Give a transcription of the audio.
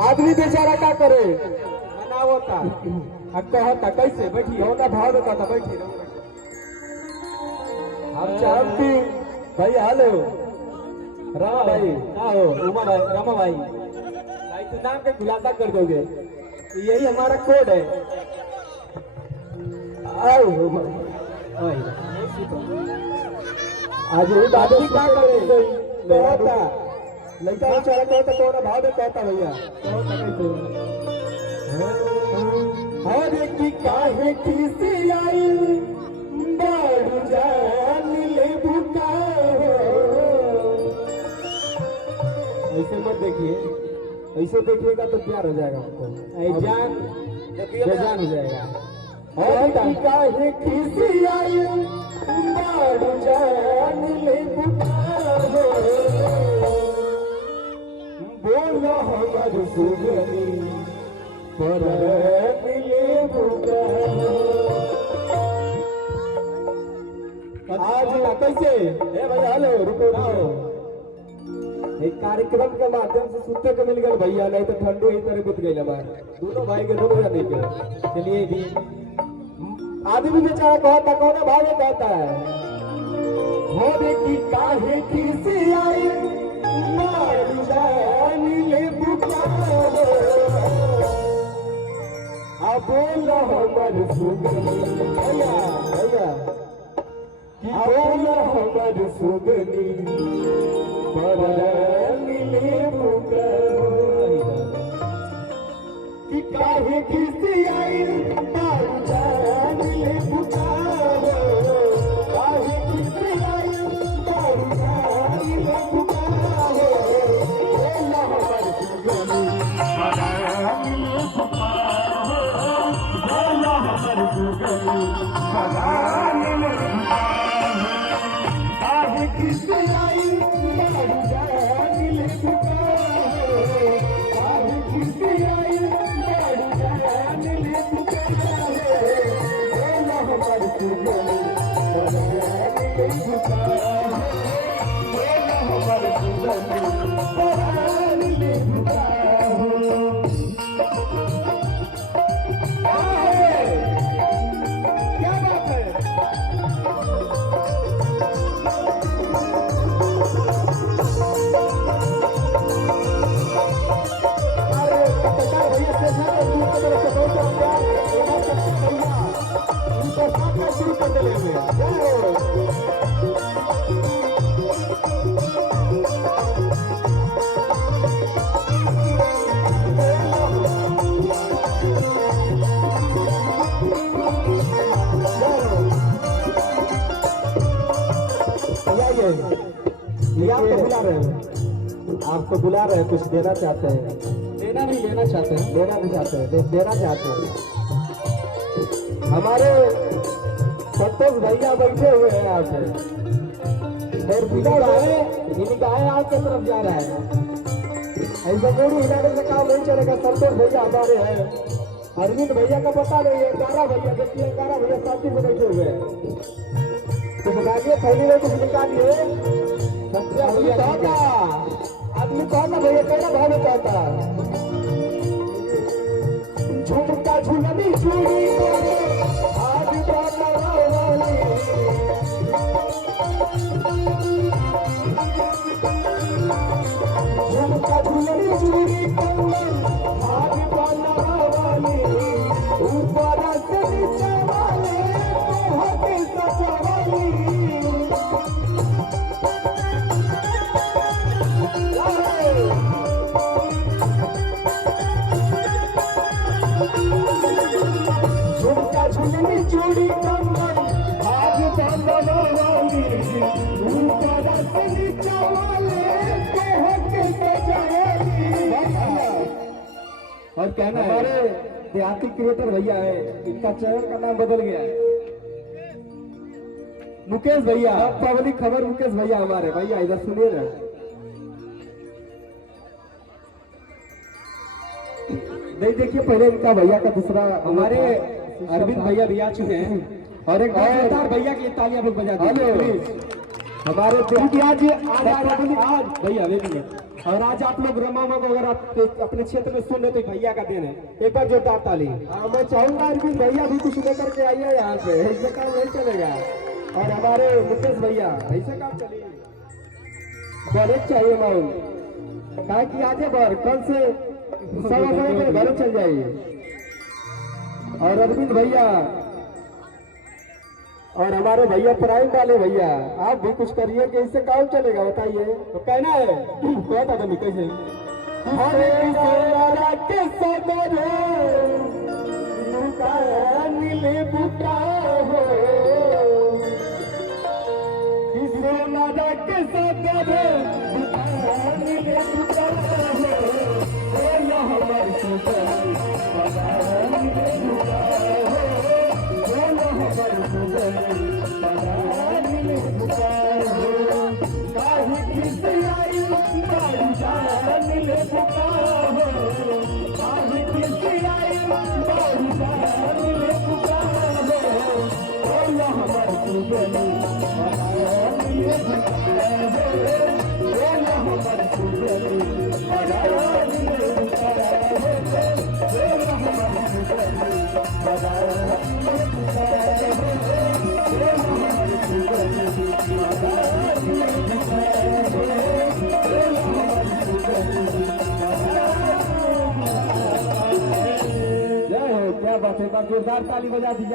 आदमी बेचारा क्या करे, मनावता कहता कैसे बैठी हो ना भाव देता था बैठी रहो। हम चाहती भाई हेलो रमा भाई ना हो उमा भाई रमा भाई भाई तो नाम के खुलासा कर दोगे, यही हमारा कोड है। आओ आज ये बात अभी क्या करे कहता लड़का बेचारा कहता कौन भाव दे कहता भैया हर की काहे किसी आई बाड़ू जान ले बुका हो। ऐसे मत देखिए, ऐसे देखिएगा तो प्यार हो जाएगा आपको, जान बेजान हो जाएगा। हर की काहे किसी आई बाड़ू जान ले बुका हो। बोलो हमर सुगनी पर मिले बुका आज कैसे ए भैया हेलो रुको ना हो, एक कार्यक्रम के माध्यम से सुनते को मिल गया भैया, नहीं तो ठंडू ही तरह बुत गई हमारे दोनों भाई के दोनों जाने के। चलिए भी आदमी बेचारा कहता कौन भाव में कहता है हो देखी काहे किसी आई मार जान ले बुका अब बोलो हमर सुगनी भैया भैया बोलो हमर सुगनी पर मिले बुका कि काहे किसी आई मार जान ले बुका काहे किसी आई मार जान ले बुका बोलो हमर सुगनी पर मिले बुका बोलो हमर सुगनी पर मिले बुका काहे किसी आई मार जान ले बुका काहे किसी आई मार जान ले बुका बोलो हमर सुगनी पर मिले बुका बोलो हमर सुगनी पर मिले बुका। क्या बात है अरे पत्रकार भैया से ना दूर की तरफ से बहुत प्यार होना सकता भैया उनको साथ में शुरू कर देने में जय हो। ये आपको बुला रहे हैं, आपको बुला रहे हैं, कुछ देना चाहते हैं, देना नहीं लेना चाहते हैं। लेना भी चाहते हैं, देना चाहते हैं। हमारे संतोष भैया बैठे हुए हैं यहाँ पे और बिना रहे इनका है आपके तरफ जा रहा है, ऐसा गोरू हिलाने से काम नहीं चलेगा। संतोष भैया हमारे हैं, अरविंद भैया का पता नहीं है, कारा भैया देखिए, कारा भैया शांति से बैठे हुए हैं। तो बताइए पहली बार कुछ निकालिए आदमी कहता भैया तेरा भाव में कहता झुमका झुलनी चूड़ी आज वाली झुमका झुलनी चूड़ी आज वाली ऊपर से नीचे वाले होते सचवाली झुमका झुलनी चूड़ी कमर आज वाली ऊपर से नीचे वाले होते सचवाली। और कहना है हमारे देहाती क्रिएटर भैया है, इनका चैनल का नाम बदल गया है, मुकेश भैया। पब्लिक खबर मुकेश भैया हमारे भैया, इधर सुनिए ना। नहीं देखिए पहले इनका भैया का दूसरा हमारे अरविंद भैया भी आ चुके हैं और एक जोरदार भैया की तालियां लोग बजा दीजिए प्लीज। हमारे आज भैया वे भी और आज आप लोग रमा को अगर आप अपने क्षेत्र में सुन रहे तो भैया का दिन है, एक बार जोरदार ताली। हाँ, मैं चाहूंगा अरविंद भैया भी कुछ लेकर के आइए यहाँ पे, ऐसे काम नहीं चलेगा। और हमारे मुकेश भैया, ऐसे काम चलिए बड़े चाहिए माउल, कहा कि आजे बार कल से सवा घर चल जाइए। और अरविंद भैया और हमारे भैया प्राइम वाले भैया, आप भी कुछ करिए कि इससे काम चलेगा, बताइए। तो कहना है कहता था कैसे अरे सोनारा के सगरे नीले बुटा हो, सोनारा के सगरे नीले बुटा हो, बोलो हमार सुगरी नीले बुटा हो, बोलो हमार सुगरी नीले बुटा हो, काहे खिसियाई बारी जान नीले बुटा हो, काहे खिसियाई बारी जान नीले बुटा हो, बोलो हमार सुगरी नीले बुटा हो, बोलो हमार सुगरी नीले बुटा हो, बोलो हमार सुगरी जय हो, क्या बात है, जोरदार ताली बजा दीजिए।